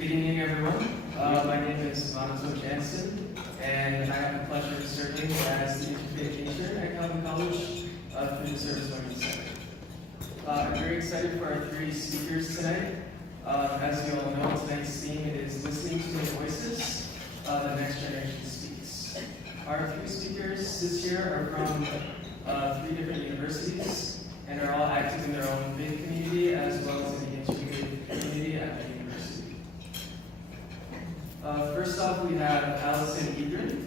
Good evening, everyone. My name is Jansen, and I have the pleasure of serving as the Interfaith Intern at Kaufman College through the Service Learning Center. I'm very excited for our three speakers tonight. As you all know, tonight's theme is listening to the voices, the next generation speaks. Our three speakers this year are from three different universities and are all active in their own faith community as well as in the integrated community at the university. First off, we have Allison Egrin.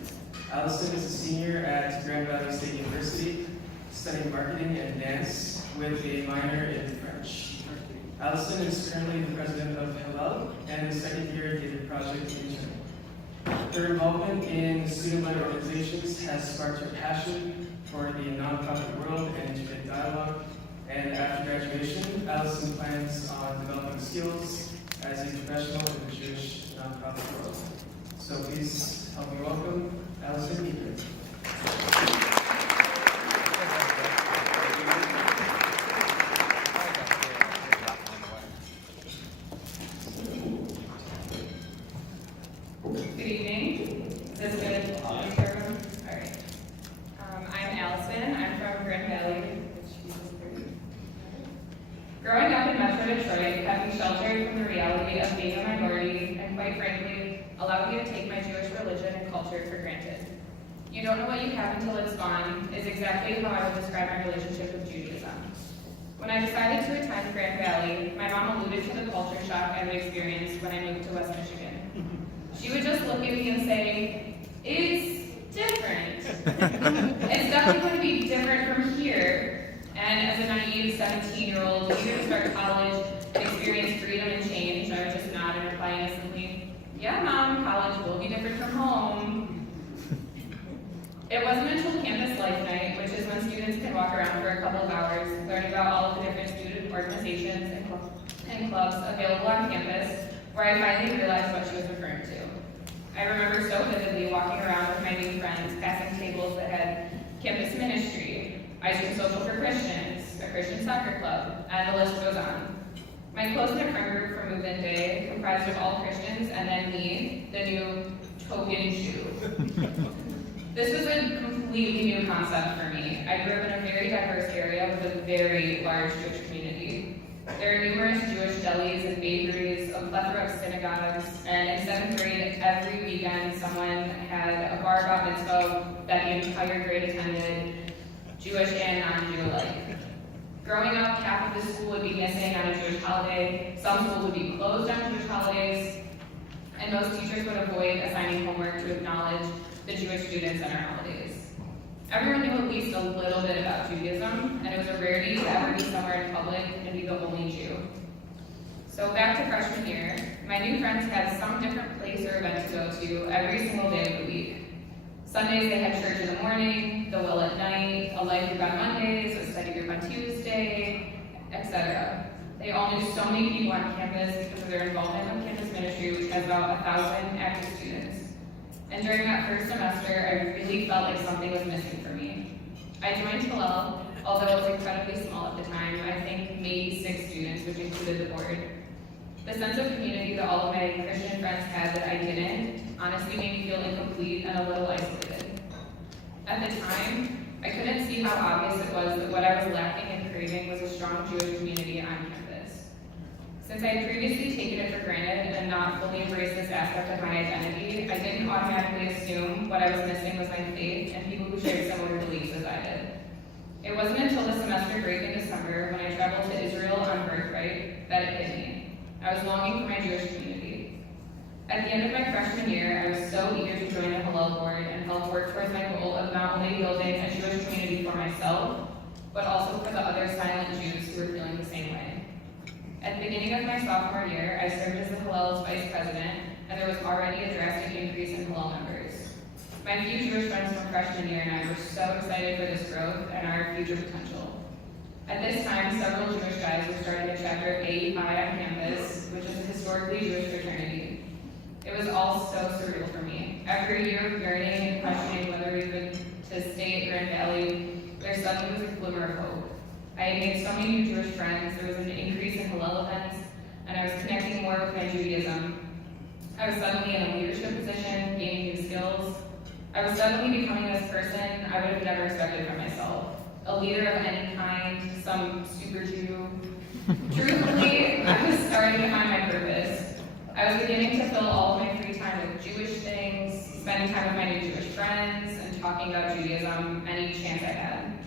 Allison is a senior at Grand Valley State University, studying marketing and dance with a minor in French. Allison is currently the president of Hillel and the second year David Project Intern. Her involvement in student-led organizations has sparked her passion for the nonprofit world and interfaith dialogue. And after graduation, Allison plans on developing skills as a professional in the Jewish nonprofit world. So please help me welcome Allison Egrin. Good evening. Is this good? All right. I'm Allison. I'm from Grand Valley. Growing up in Metro Detroit, having sheltered from the reality of being a minority, and quite frankly, allowed me to take my Jewish religion and culture for granted. You don't know what you have until it's gone is exactly how I would describe my relationship with Judaism. When I decided to attend Grand Valley, my mom alluded to the culture shock I would experience when I moved to West Michigan. She would just look at me and say, "It's different." It's definitely going to be different from here. And as a naive 17-year-old, eager to start college and experience freedom and change, I would just nod and reply innocently, "Yeah, Mom, college will be different from home." It wasn't until Campus Life Night, which is when students can walk around for a couple of hours, learn about all of the different student organizations and clubs available on campus, where I finally realized what she was referring to. I remember so vividly walking around with my new friends, passing tables that had campus ministry, Ice Cream Social for Christians, a Christian soccer club, and the list goes on. My close-knit friend group for move-in day comprised of all Christians and then me, the new token Jew. This was a completely new concept for me. I grew up in a very diverse area with a very large Jewish community. There are numerous Jewish delis and bakeries, a plethora of synagogues, and in 7th grade, every weekend, someone had a bar bat mitzvah that the entire grade attended, Jewish and non-Jew alike. Growing up, half of the school would be missing on a Jewish holiday, some schools would be closed on Jewish holidays, and most teachers would avoid assigning homework to acknowledge the Jewish students on our holidays. Everyone knew at least a little bit about Judaism, and it was a rarity to ever be somewhere in public and be the only Jew. So back to freshman year, my new friends had some different place or event to go to every single day of the week. Sundays they had church in the morning, the will at night, a life group on Mondays, a study group on Tuesday, etc. They all knew so many people on campus because of their involvement with campus ministry, which has about 1,000 active students. And during that first semester, I really felt like something was missing for me. I joined Hillel, although it was incredibly small at the time, I think maybe 6 students, which included the board. The sense of community that all of my Christian friends had that I didn't, honestly made me feel incomplete and a little isolated. At the time, I couldn't see how obvious it was that what I was lacking and craving was a strong Jewish community on campus. Since I had previously taken it for granted and not fully embraced this aspect of my identity, I didn't automatically assume what I was missing was my faith and people who shared similar beliefs as I did. It wasn't until the semester break in December when I traveled to Israel on birthright that it hit me. I was longing for my Jewish community. At the end of my freshman year, I was so eager to join the Hillel board and help work towards my goal of not only building a Jewish community for myself, but also for the other silent Jews who were feeling the same way. At the beginning of my sophomore year, I served as the Hillel's vice president, and there was already a drastic increase in Hillel members. My few Jewish friends from freshman year and I were so excited for this growth and our future potential. At this time, several Jewish guys were starting a chapter of AEI on campus, which is a historically Jewish fraternity. It was all so surreal for me. After a year of yearning and questioning whether we could to stay at Grand Valley, there suddenly was a glimmer of hope. I had made so many new Jewish friends, there was an increase in Hillel events, and I was connecting more with my Judaism, I was suddenly in a leadership position, gaining new skills. I was suddenly becoming this person I would have never expected from myself. A leader of any kind, some super Jew. Truthfully, I was starting to find my purpose. I was beginning to fill all of my free time with Jewish things, spending time with my new Jewish friends, and talking about Judaism any chance I had.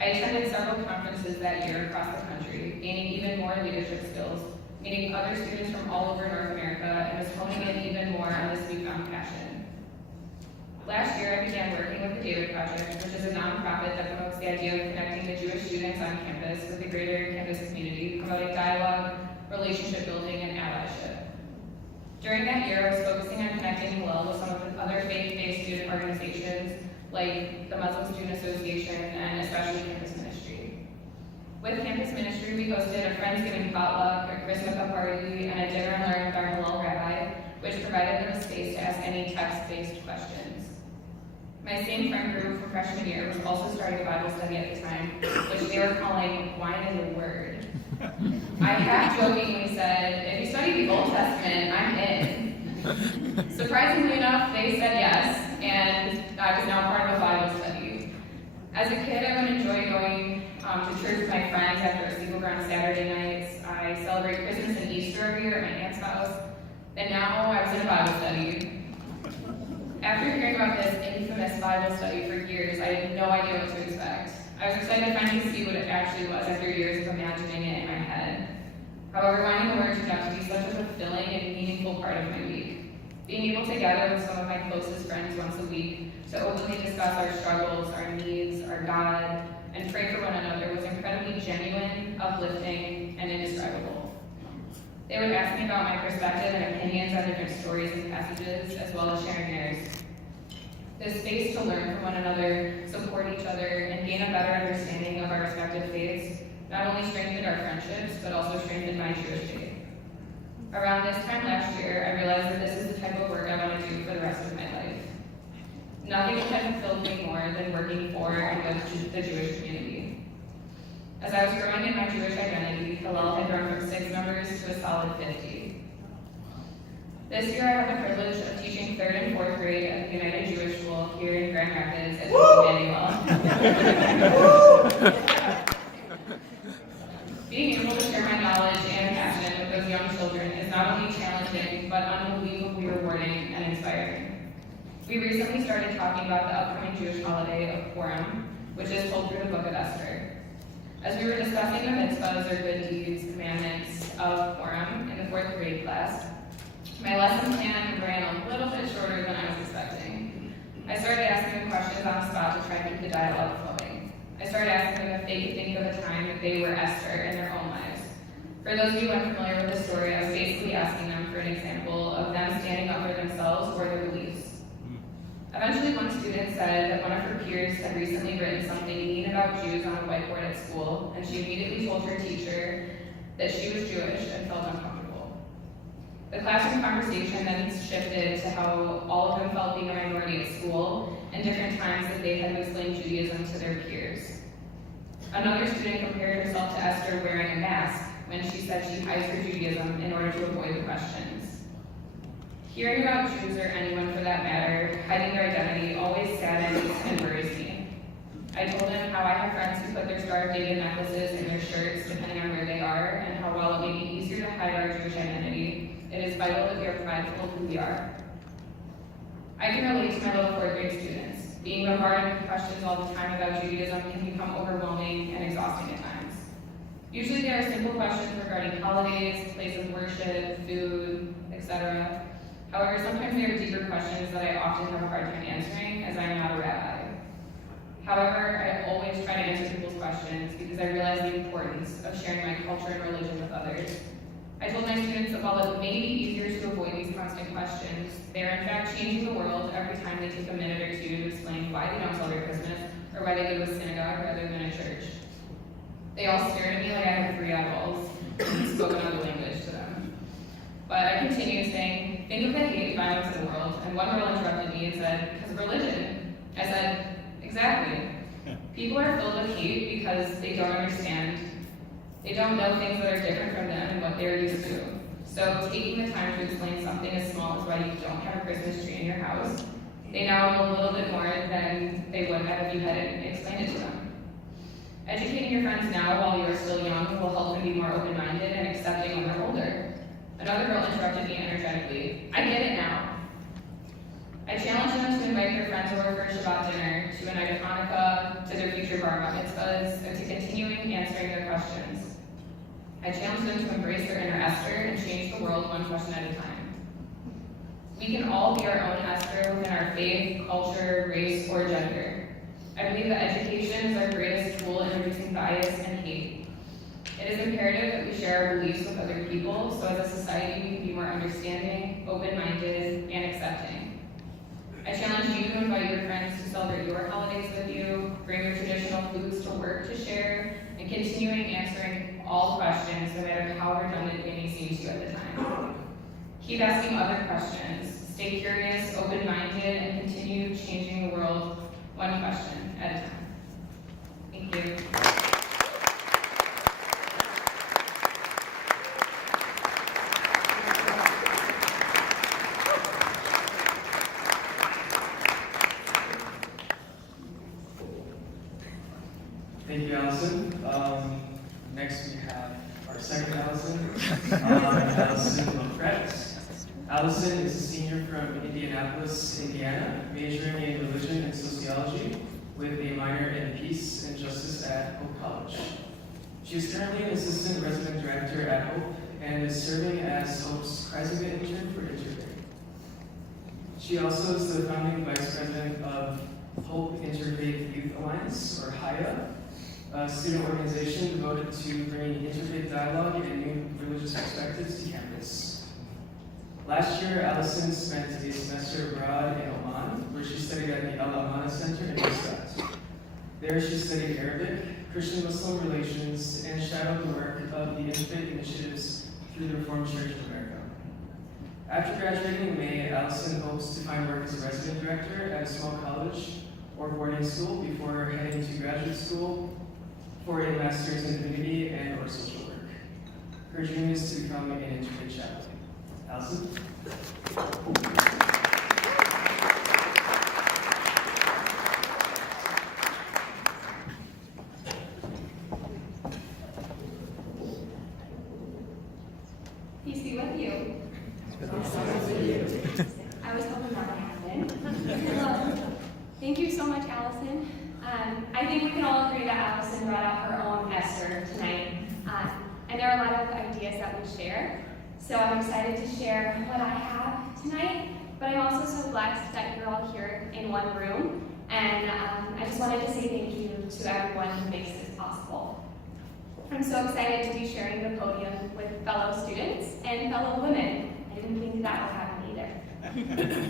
I attended several conferences that year across the country, gaining even more leadership skills, meeting other students from all over North America, and was honing in even more on this newfound passion. Last year, I began working with the David Project, which is a nonprofit that promotes the idea of connecting the Jewish students on campus with the greater campus community, promoting dialogue, relationship building, and allyship. During that year, I was focusing on connecting Hillel with some of the other faith-based student organizations, like the Muslim Student Association, and especially campus ministry. With campus ministry, we hosted a Friendsgiving potluck, a Christmas party, and a dinner and learn with our Hillel rabbi, which provided them a space to ask any text-based questions. My same friend group from freshman year was also starting a Bible study at the time, which they were calling Wine and the Word. I half-jokingly said, if you study the Old Testament, I'm in. Surprisingly enough, they said yes, and I was now part of a Bible study. As a kid, I would enjoy going to church with my friends after a sleepover on Saturday nights. I celebrate Christmas and Easter every year at my aunt's house, and now I was in a Bible study. After hearing about this infamous Bible study for years, I had no idea what to expect. I was excited to finally see what it actually was after years of imagining it in my head. However, Wine and the Word turned out to be such a fulfilling and meaningful part of my week. Being able to gather with some of my closest friends once a week to openly discuss our struggles, our needs, our God, and pray for one another was incredibly genuine, uplifting, and indescribable. They would ask me about my perspective and opinions on different stories and passages, as well as sharing theirs. This space to learn from one another, support each other, and gain a better understanding of our respective faiths not only strengthened our friendships, but also strengthened my Jewish faith. Around this time last year, I realized that this is the type of work I want to do for the rest of my life. Nothing had fulfilled me more than working for and with the Jewish community. As I was growing in my Jewish identity, Hillel had grown from 6 members to a solid 50. This year, I had the privilege of teaching 3rd and 4th grade at the United Jewish School here in Grand Rapids at Emmanuel. Being able to share my knowledge and passion with those young children is not only challenging, but unbelievably rewarding and inspiring. We recently started talking about the upcoming Jewish holiday of Purim, which is told through the book of Esther. As we were discussing the mitzvahs or good deeds, commandments of Purim in the 4th grade class, my lesson plan ran a little bit shorter than I was expecting. I started asking them questions on the spot to try to keep the dialogue flowing. I started asking them if they could think of a time that they were Esther in their own lives. For those of you unfamiliar with the story, I was basically asking them for an example of them standing up for themselves or their beliefs. Eventually, one student said that one of her peers had recently written something mean about Jews on a whiteboard at school, and she immediately told her teacher that she was Jewish and felt uncomfortable. The classroom conversation then shifted to how all of them felt being a minority at school and different times that they had to explain Judaism to their peers. Another student compared herself to Esther wearing a mask when she said she hides her Judaism in order to avoid the questions. Hearing about Jews, or anyone for that matter, hiding their identity always saddens and worries me. I told him how I have friends who put their Star of David necklaces in their shirts depending on where they are, and how while it may be easier to hide our Jewish identity, it is vital that we are prideful of who we are. I can relate to my little 4th grade students. Being bombarded with questions all the time about Judaism can become overwhelming and exhausting at times. Usually there are simple questions regarding holidays, place of worship, food, etc. However, sometimes there are deeper questions that I often have a hard time answering, as I am not a rabbi. However, I always try to answer people's questions because I realize the importance of sharing my culture and religion with others. I told my students that while it may be easier to avoid these constant questions, they are in fact changing the world every time they take a minute or two to explain why they don't celebrate Christmas or why they go to a synagogue rather than a church. They all stared at me like I had 3 eyeballs and spoke another language to them. But I continued saying, think of the hate and violence in the world, and one girl interrupted me and said, because of religion. I said, exactly. People are filled with hate because they don't understand. They don't know things that are different from them and what they're used to. So taking the time to explain something as small as why you don't have a Christmas tree in your house, they now know a little bit more than they would have if you hadn't explained it to them. Educating your friends now while you are still young will help them be more open-minded and accepting when they're older. Another girl interrupted me energetically. I get it now. I challenge them to invite their friends over for a Shabbat dinner, to a night of Hanukkah, to their future bar mitzvahs, and to continuing answering their questions. I challenge them to embrace their inner Esther and change the world one question at a time. We can all be our own Esther within our faith, culture, race, or gender. I believe that education is our greatest tool in reducing bias and hate. It is imperative that we share our beliefs with other people, so as a society we can be more understanding, open-minded, and accepting. I challenge you to invite your friends to celebrate your holidays with you, bring your traditional foods to work to share, and continuing answering all questions, no matter how redundant they may seem to you at the time. Keep asking other questions, stay curious, open-minded, and continue changing the world one question at a time. Thank you. Thank you, Allison. Next we have our second Allison, Allison Egrin. Allison is a senior from Indianapolis, Indiana, majoring in religion and sociology with a minor in peace and justice at Hope College. She is currently an assistant resident director at Hope and is serving as Hope's Kaufman Intern for Interfaith. She also is the founding vice president of Hope Interfaith Youth Alliance, or HIA, a student organization devoted to bringing interfaith dialogue and new religious perspectives to campus. Last year, Allison spent a semester abroad in Oman, where she studied at the Al Amana Center in Muscat. There, she studied Arabic, Christian-Muslim relations, and shadowed the work of the interfaith initiatives through the Reformed Church of America. After graduating in May, Allison hopes to find work as a resident director at a small college or boarding school before heading to graduate school for a master's in divinity and or social work. Her dream is to become an interfaith chaplain. Allison? Peace be with you. I was hoping that would happen. Hello. Thank you so much, Allison. I think we can all agree that Allison brought out her own Esther tonight. And there are a lot of ideas that we share. So I'm excited to share what I have tonight, but I'm also so blessed that you're all here in one room. And I just wanted to say thank you to everyone who makes this possible. I'm so excited to be sharing the podium with fellow students and fellow women. I didn't think that would happen either.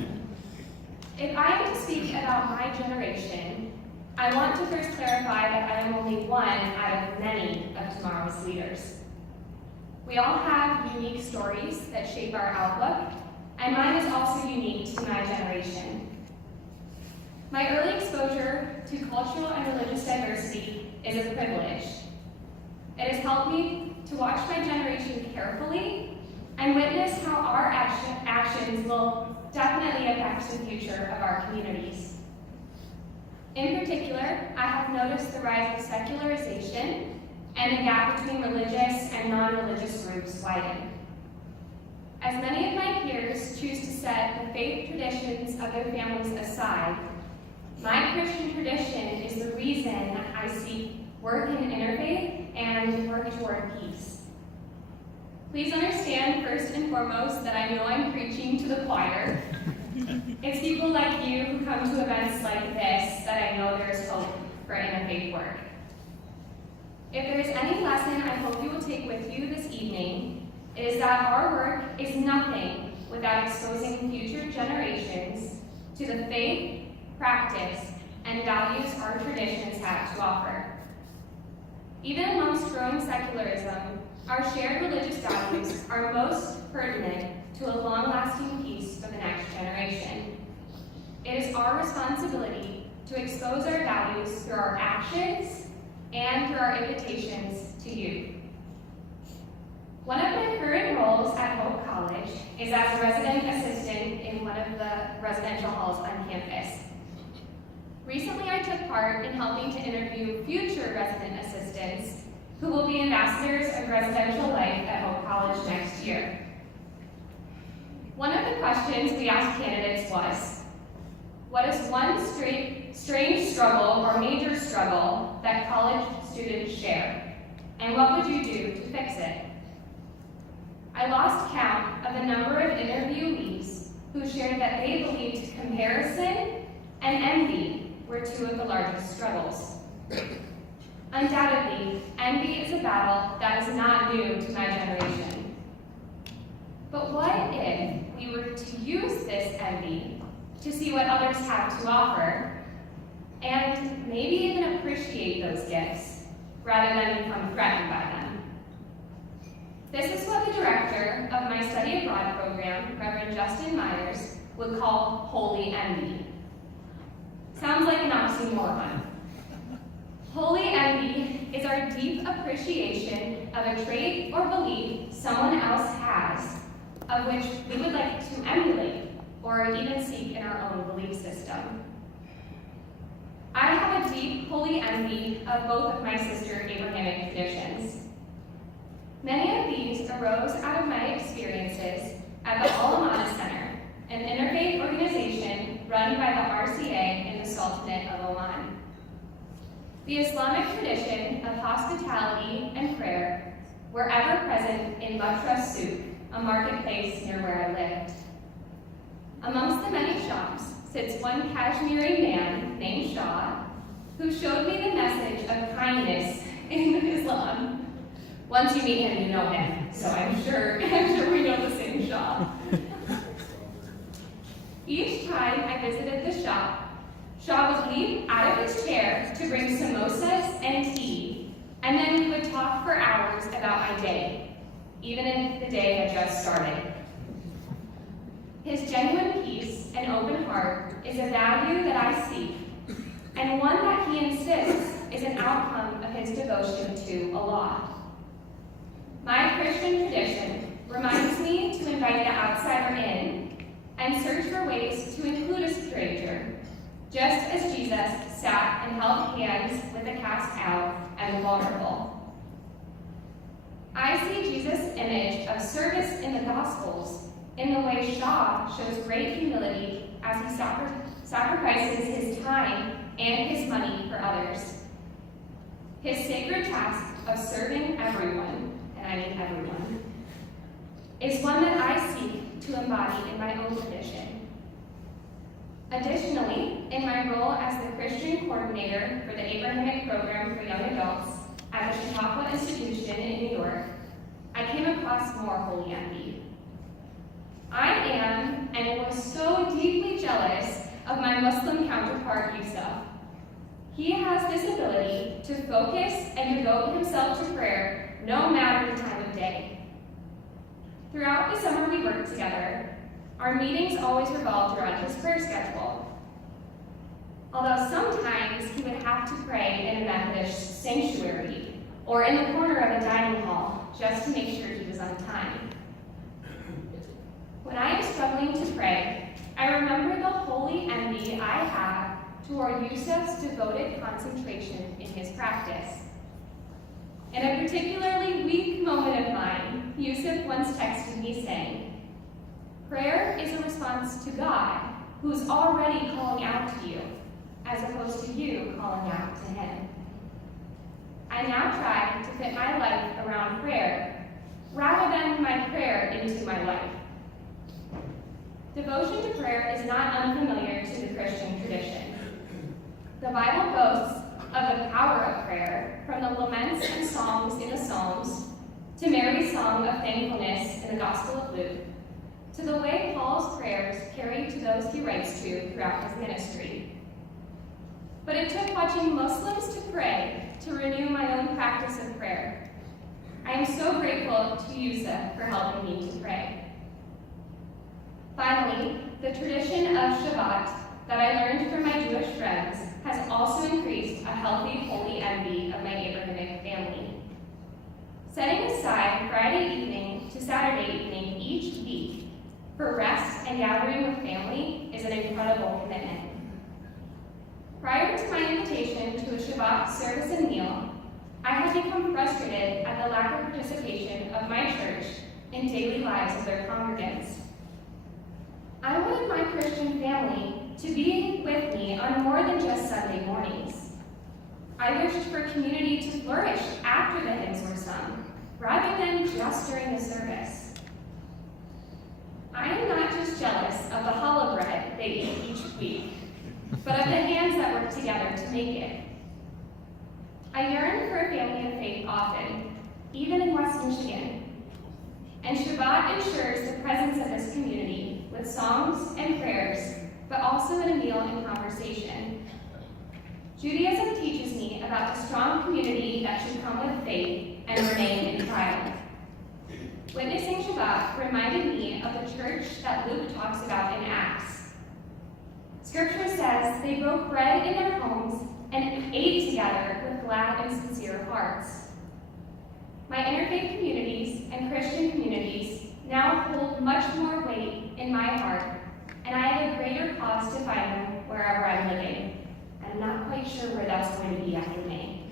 If I am to speak about my generation, I want to first clarify that I am only one out of many of tomorrow's leaders. We all have unique stories that shape our outlook, and mine is also unique to my generation. My early exposure to cultural and religious diversity is a privilege. It has helped me to watch my generation carefully and witness how our actions will definitely affect the future of our communities. In particular, I have noticed the rise of secularization and the gap between religious and non-religious groups widen. As many of my peers choose to set the faith traditions of their families aside, my Christian tradition is the reason I seek work in interfaith and work toward peace. Please understand first and foremost that I know I'm preaching to the choir. It's people like you who come to events like this that I know there's hope for interfaith work. If there is any lesson I hope you will take with you this evening, it is that our work is nothing without exposing future generations to the faith, practice, and values our traditions have to offer. Even amongst growing secularism, our shared religious values are most pertinent to a long-lasting peace for the next generation. It is our responsibility to expose our values through our actions and through our invitations to youth. One of my current roles at Hope college is as a resident assistant in one of the residential halls on campus. Recently, I took part in helping to interview future resident assistants who will be ambassadors of residential life at Hope College next year. One of the questions we asked candidates was, what is one strange struggle or major struggle that college students share, and what would you do to fix it? I lost count of the number of interviewees who shared that they believed comparison and envy were two of the largest struggles. Undoubtedly, envy is a battle that is not new to my generation. But what if we were to use this envy to see what others have to offer, and maybe even appreciate those gifts, rather than become threatened by them? This is what the director of my study abroad program, Reverend Justin Myers, would call holy envy. Sounds like an oxymoron. Holy envy is our deep appreciation of a trait or belief someone else has, of which we would like to emulate or even seek in our own belief system. I have a deep holy envy of both of my sister Abrahamic traditions. Many of these arose out of my experiences at the Alma Mater Center, an interfaith organization run by the RCA in the Sultanate of Oman. The Islamic tradition of hospitality and prayer were ever present in Batra Souk, a marketplace near where I lived. Amongst the many shops sits one Kashmiri man named Shah, who showed me the message of kindness in Islam. Once you meet him, you know him, so I'm sure we know the same Shah. Each time I visited the shop, Shah would leap out of his chair to bring samosas and tea, and then we would talk for hours about my day, even if the day had just started. His genuine peace and open heart is a value that I seek, and one that he insists is an outcome of his devotion to Allah. My Christian tradition reminds me to invite the outsider in and search for ways to include a stranger, just as Jesus sat and held hands with the cast out and the vulnerable. I see Jesus' image of service in the Gospels in the way Shah shows great humility as he sacrifices his time and his money for others. His sacred task of serving everyone, and I mean everyone, is one that I seek to embody in my own tradition. Additionally, in my role as the Christian coordinator for the Abrahamic program for young adults at the Kaufman Institute in New York, I came across more holy envy. I am and was so deeply jealous of my Muslim counterpart, Yusuf. He has this ability to focus and devote himself to prayer no matter the time of day. Throughout the summer we worked together, our meetings always revolved around his prayer schedule. Although sometimes he would have to pray in a Methodist sanctuary or in the corner of a dining hall just to make sure he was on time. When I am struggling to pray, I remember the holy envy I have toward Yusuf's devoted concentration in his practice. In a particularly weak moment of mine, Yusuf once texted me saying, "Prayer is a response to God, who's already calling out to you, as opposed to you calling out to him." I now try to fit my life around prayer, rather than my prayer into my life. Devotion to prayer is not unfamiliar to the Christian tradition. The Bible boasts of the power of prayer, from the laments and psalms in the Psalms, to Mary's song of thankfulness in the Gospel of Luke, to the way Paul's prayers carry to those he writes to throughout his ministry. But it took watching Muslims to pray to renew my own practice of prayer. I am so grateful to Yusuf for helping me to pray. Finally, the tradition of Shabbat that I learned from my Jewish friends has also increased a healthy holy envy of my Abrahamic family. Setting aside Friday evening to Saturday evening each week for rest and gathering with family is an incredible commitment. Prior to my invitation to a Shabbat service and meal, I had become frustrated at the lack of participation of my church in daily lives of their congregants. I wanted my Christian family to be with me on more than just Sunday mornings. I wished for community to flourish after the hymns were sung, rather than just during the service. I am not just jealous of the challah bread they eat each week, but of the hands that work together to make it. I yearn for a family of faith often, even in West Michigan. And Shabbat ensures the presence of this community with songs and prayers, but also in a meal and conversation. Judaism teaches me about the strong community that should come with faith and remain in trial. Witnessing Shabbat reminded me of the church that Luke talks about in Acts. Scripture says they broke bread in their homes and ate together with glad and sincere hearts. My interfaith communities and Christian communities now hold much more weight in my heart, and I have a greater cause to find them wherever I'm living. I'm not quite sure where that's going to be after May.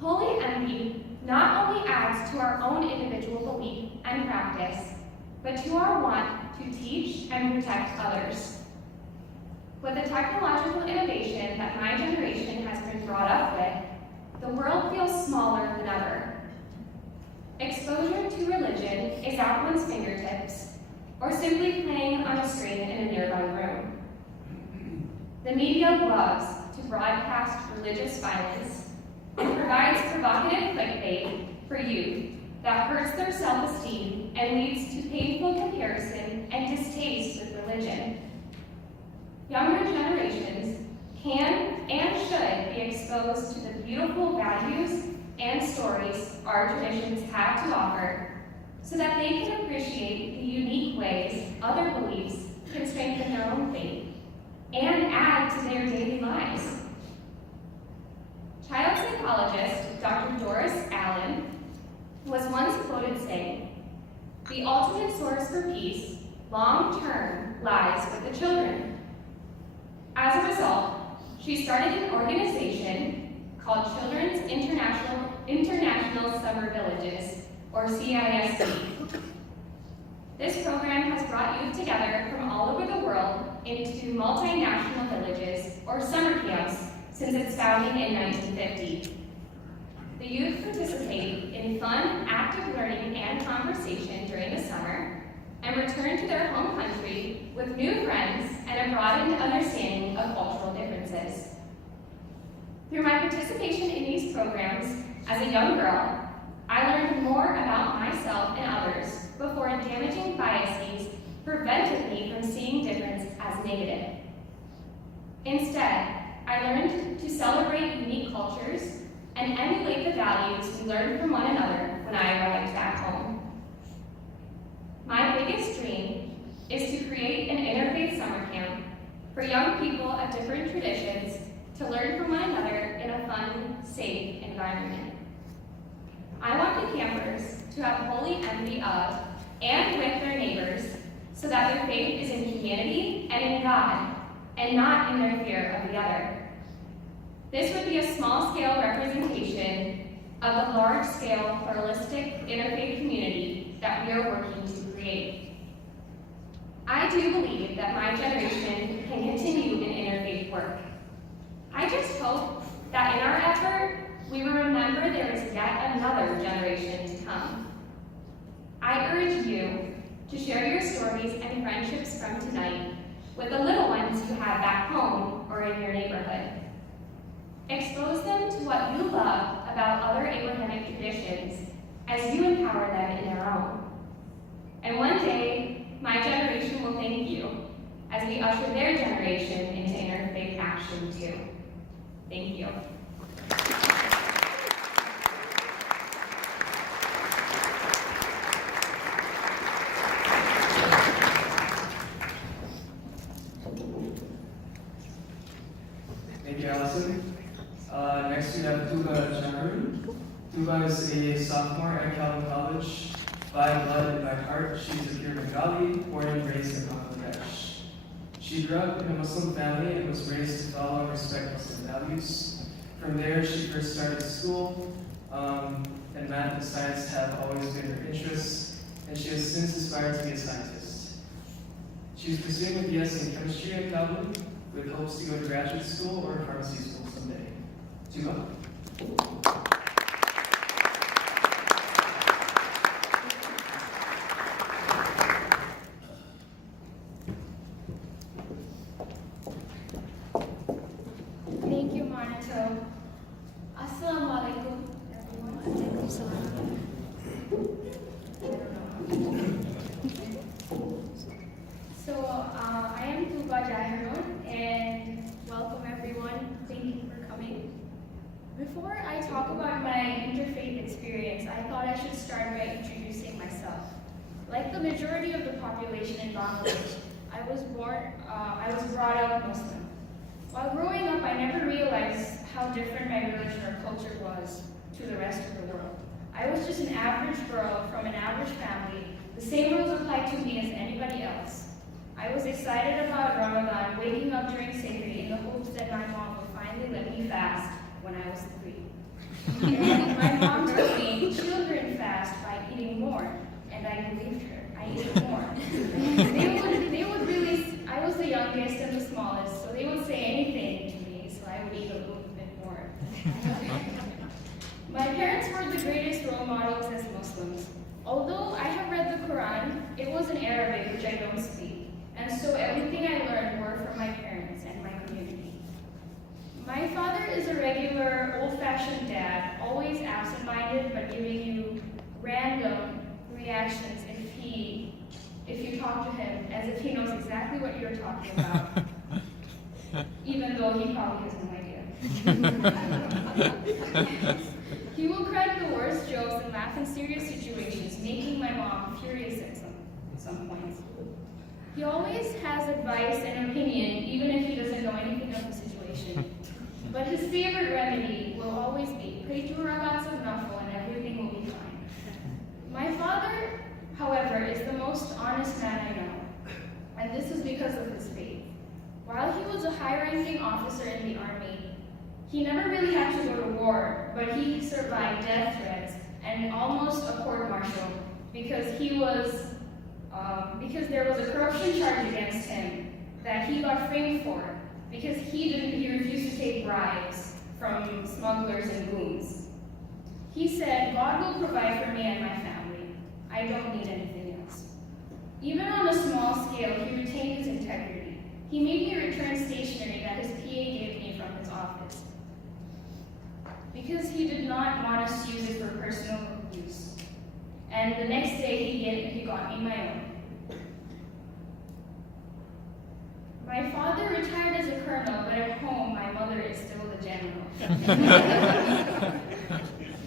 Holy envy not only adds to our own individual belief and practice, but to our want to teach and protect others. With the technological innovation that my generation has been brought up with, the world feels smaller than ever. Exposure to religion is at one's fingertips, or simply playing on a screen in a nearby room. The media loves to broadcast religious violence and provides provocative clickbait for youth that hurts their self-esteem and leads to painful comparison and distaste with religion. Younger generations can and should be exposed to the beautiful values and stories our traditions have to offer so that they can appreciate the unique ways other beliefs can strengthen their own faith and add to their daily lives. Child psychologist Dr. Doris Allen was once quoted saying, "The ultimate source for peace, long-term, lies with the children." As a result, she started an organization called Children's International Summer Villages, or CISV. This program has brought youth together from all over the world into multinational villages, or summer camps, since its founding in 1950. The youth participate in fun, active learning and conversation during the summer, and return to their home country with new friends and a broadened understanding of cultural differences. Through my participation in these programs as a young girl, I learned more about myself and others before damaging biases prevented me from seeing difference as negative. Instead, I learned to celebrate unique cultures and emulate the values we learned from one another when I arrived back home. My biggest dream is to create an interfaith summer camp for young people of different traditions to learn from one another in a fun, safe environment. I want the campers to have holy envy of and with their neighbors so that their faith is in humanity and in God, and not in their fear of the other. This would be a small-scale representation of the large-scale, pluralistic interfaith community that we are working to create. I do believe that my generation can continue in interfaith work. I just hope that in our effort, we will remember there is yet another generation to come. I urge you to share your stories and friendships from tonight with the little ones you have back home or in your neighborhood. Expose them to what you love about other Abrahamic traditions as you empower them in their own. And one day, my generation will thank you as we usher their generation into interfaith action too. Thank you. Thank you, Allison. Next we have Tuba Jamaru. Tuba is a sophomore at Calvin College, By blood and by heart, she is a pure Bengali, born and raised in Bangladesh. She grew up in a Muslim family and was raised to follow and respect Muslim values. From there, she first started school, and math and science have always been her interests, and she has since aspired to be a scientist. She is pursuing a BS in chemistry at Kaufman, with hopes to go to graduate school or pharmacy school someday. Tuba. Thank you, Marnato. Assalamu alaikum, everyone. So, I am Tuba Jahiron, and welcome everyone. Thank you for coming. Before I talk about my interfaith experience, I thought I should start by introducing myself. Like the majority of the population in Bangladesh, I was brought up Muslim. While growing up, I never realized how different my religion or culture was to the rest of the world. I was just an average girl from an average family. The same rules applied to me as anybody else. I was excited about Ramadan, waking up during Sehri in the hopes that my mom would finally let me fast when I was 3. And my mom told me children fast by eating more, and I believed her. I ate more. They would really, I was the youngest and the smallest, so they would say anything to me, so I would eat a little bit more. My parents were the greatest role models as Muslims. Although I have read the Quran, it was in Arabic, which I don't speak, and so everything I learned were from my parents and my community. My father is a regular, old-fashioned dad, always absent-minded, but giving you random reactions if you talk to him, as if he knows exactly what you're talking about, even though he probably has no idea. He will crack the worst jokes and laugh in serious situations, making my mom furious at some points. He always has advice and opinion, even if he doesn't know anything of the situation. But his favorite remedy will always be, pray 2 rakats of nafil and everything will be fine. My father, however, is the most honest man I know, and this is because of his faith. While he was a high-ranking officer in the army, he never really had to go to war, but he survived death threats and almost a court-martial because there was a corruption charge against him that he got framed for because he refused to take bribes from smugglers and goons. He said, "God will provide for me and my family. I don't need anything else." Even on a small scale, he retained his integrity. He made me return stationery that his PA gave me from his office because he did not want us to use it for personal use. And the next day, he got me my own. My father retired as a colonel, but at home, my mother is still the general.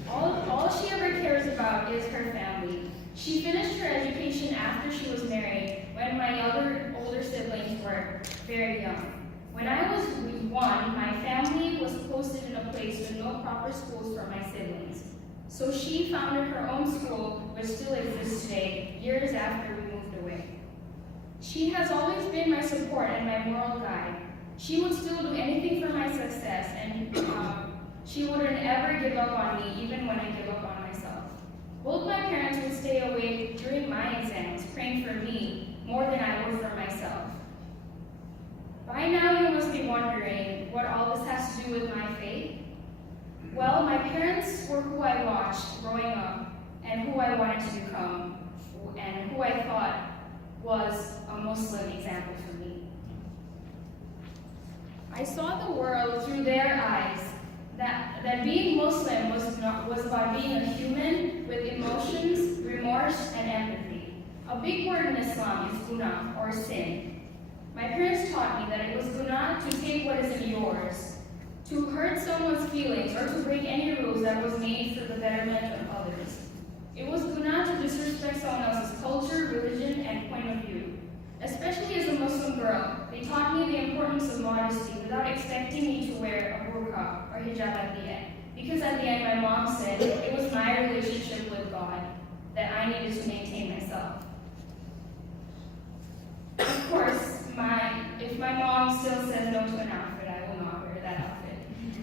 All she ever cares about is her family. She finished her education after she was married, when my other older siblings were very young. When I was 1, my family was posted in a place with no proper schools for my siblings. So she founded her own school, which still exists today, years after we moved away. She has always been my support and my moral guide. She would still do anything for my success, and she wouldn't ever give up on me, even when I give up on myself. Both my parents would stay awake during my exams, praying for me more than I would for myself. By now you must be wondering what all this has to do with my faith. Well, my parents were who I watched growing up and who I wanted to become, and who I thought was a Muslim example for me. I saw the world through their eyes, that being Muslim was about being a human with emotions, remorse, and empathy. A big word in Islam is guna, or sin. My parents taught me that it was guna to take what isn't yours, to hurt someone's feelings, or to break any rules that was made for the betterment of others. It was guna to disrespect someone else's culture, religion, and point of view. Especially as a Muslim girl, they taught me the importance of modesty without expecting me to wear a burqa or hijab at the end. Because at the end, my mom said it was my relationship with God that I needed to maintain myself. Of course, if my mom still says no to an outfit, I will not wear that outfit.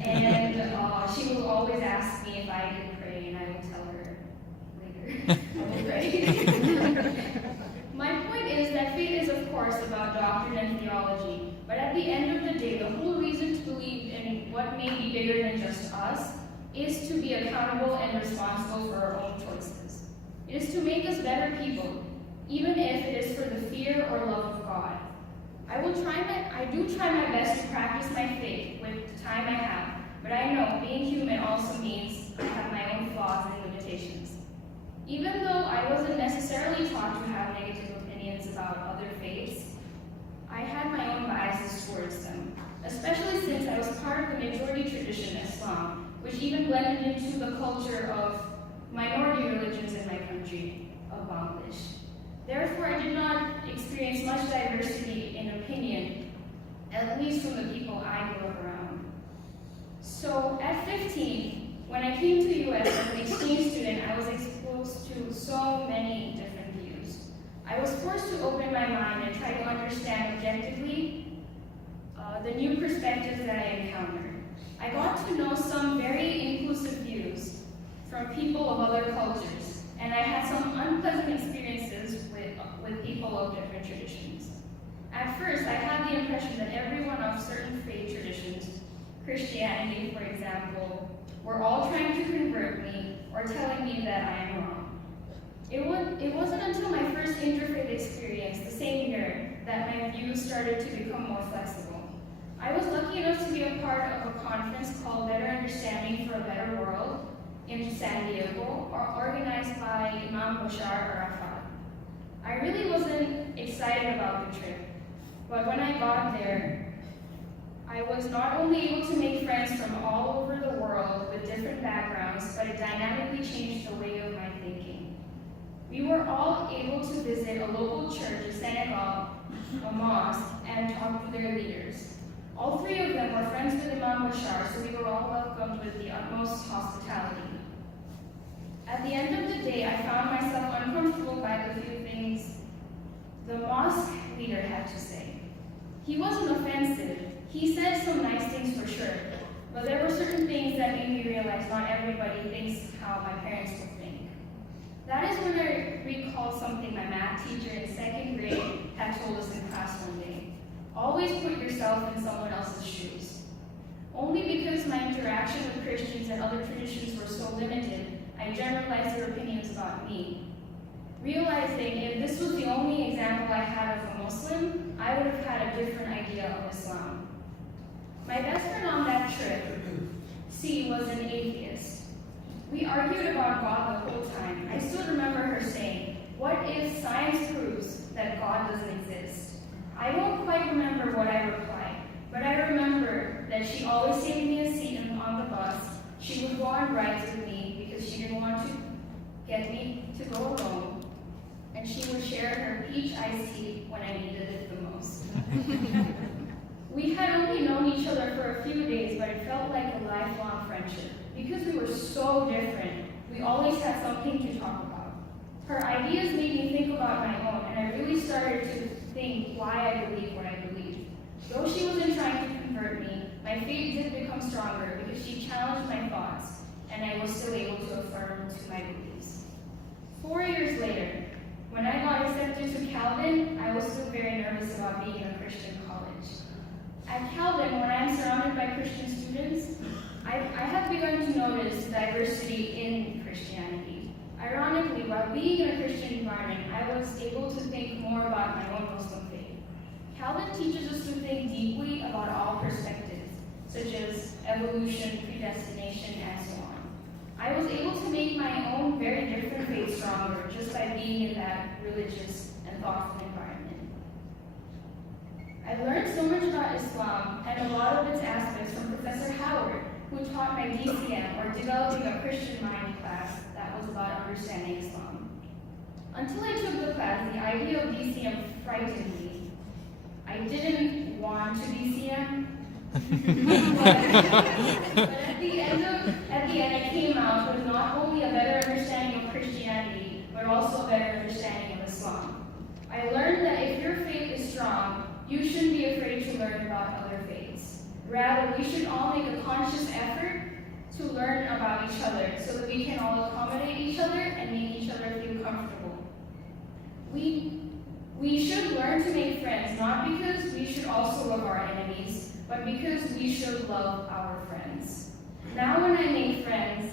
And she will always ask me if I didn't pray, and I will tell her later I will pray. My point is that faith is, of course, about doctrine and theology, but at the end of the day, the whole reason to believe in what may be bigger than just us is to be accountable and responsible for our own choices. It is to make us better people, even if it is for the fear or love of God. I do try my best to practice my faith with the time I have, but I know being human also means I have my own flaws and limitations. Even though I wasn't necessarily taught to have negative opinions about other faiths, I had my own biases towards them, especially since I was part of the majority tradition, Islam, which even blended into the culture of minority religions in my country, of Bangladesh. Therefore, I did not experience much diversity in opinion, at least from the people I grew up around. So, at 15, when I came to the U.S. as an exchange student, I was exposed to so many different views. I was forced to open my mind and try to understand objectively the new perspectives that I encountered. I got to know some very inclusive views from people of other cultures, and I had some unpleasant experiences with people of different traditions. At first, I had the impression that everyone of certain faith traditions, Christianity, for example, were all trying to convert me or telling me that I am wrong. It wasn't until my first interfaith experience the same year that my views started to become more flexible. I was lucky enough to be a part of a conference called Better Understanding for a Better World in San Diego, organized by Imam Bashar Arafat. I really wasn't excited about the trip, but when I got there, I was not only able to make friends from all over the world with different backgrounds, but it dynamically changed the way of my thinking. We were all able to visit a local church, a synagogue, a mosque, and talk to their leaders. All three of them were friends with Imam Bashar, so we were all welcomed with the utmost hospitality. At the end of the day, I found myself uncomfortable by the few things the mosque leader had to say. He wasn't offensive. He said some nice things for sure, but there were certain things that made me realize not everybody thinks how my parents would think. That is when I recall something my math teacher in second grade had told us in class one day. Always put yourself in someone else's shoes. Only because my interaction with Christians and other traditions were so limited, I generalized their opinions about me. Realizing if this was the only example I had of a Muslim, I would have had a different idea of Islam. My best friend on that trip, C, was an atheist. We argued about God the whole time. I still remember her saying, "What if science proves that God doesn't exist?" I don't quite remember what I replied, but I remember that she always saved me a seat on the bus. She would go on rides with me because she didn't want to get me to go alone, and she would share her peach iced tea when I needed it the most. We had only known each other for a few days, but it felt like a lifelong friendship. Because we were so different, we always had something to talk about. Her ideas made me think about my own, and I really started to think why I believe what I believe. Though she wasn't trying to convert me, my faith did become stronger because she challenged my thoughts, and I was still able to affirm to my beliefs. 4 years later, when I got accepted to Calvin, I was still very nervous about being in a Christian college. At Calvin, when I'm surrounded by Christian students, I have begun to notice diversity in Christianity. Ironically, while being in a Christian environment, I was able to think more about my own Muslim faith. Calvin teaches us to think deeply about all perspectives, such as evolution, predestination, and so on. I was able to make my own very different faith stronger just by being in that religious and thoughtful environment. I learned so much about Islam and a lot of its aspects from Professor Howard, who taught my DCM, or Developing a Christian Mind class, that was about understanding Islam. Until I took the class, the idea of DCM frightened me. I didn't want to DCM, but at the end I came out with not only a better understanding of Christianity, but also Rather, we should all make a conscious effort to learn about each other so that we can all accommodate each other and make each other feel comfortable. We should learn to make friends, not because we should also love our enemies, but because we should love our friends. Now when I make friends,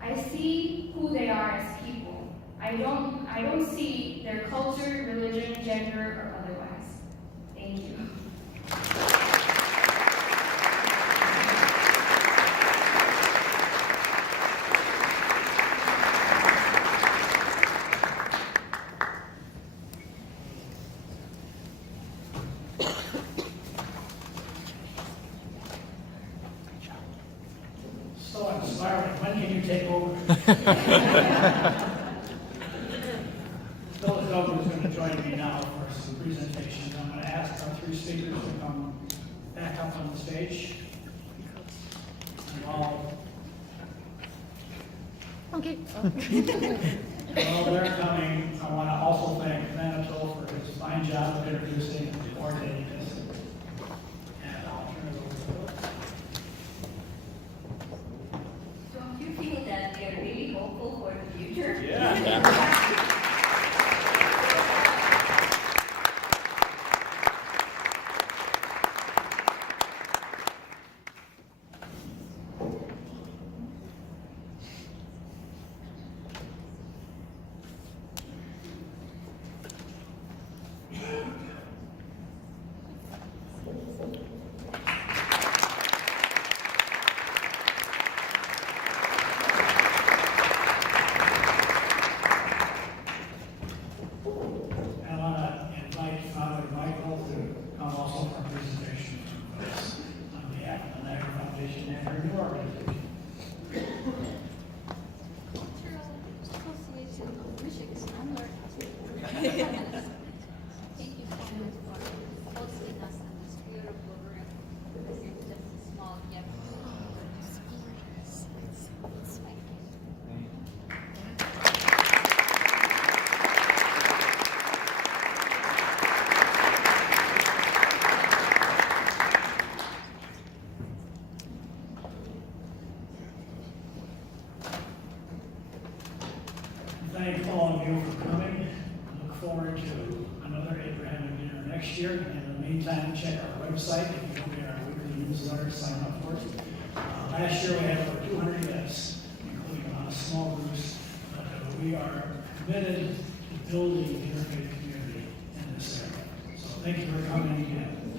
I see who they are as people. I don't see their culture, religion, gender, or otherwise. Thank you. So inspiring. When can you take over? Phil is going to join me now for some presentations. I'm going to ask our three speakers to come back up on the stage. And while they're coming, I want to also thank Manitou for his fine job of introducing and coordinating this. And I'll turn it over to Phil. Don't you feel that they're really hopeful for the future? Yeah. I want to invite Father Michael to come also for a presentation from us on behalf of the Niagara Foundation and her new organization. Thank you so much for hosting us on this beautiful room. This is just a small gift. Thank all of you for coming. I look forward to another Abrahamic Dinner next year. In the meantime, check our website. If you don't get our weekly newsletter, sign up for it. Last year we had over 200 guests, including a lot of small groups. But we are committed to building the interfaith community in this area. So thank you for coming again.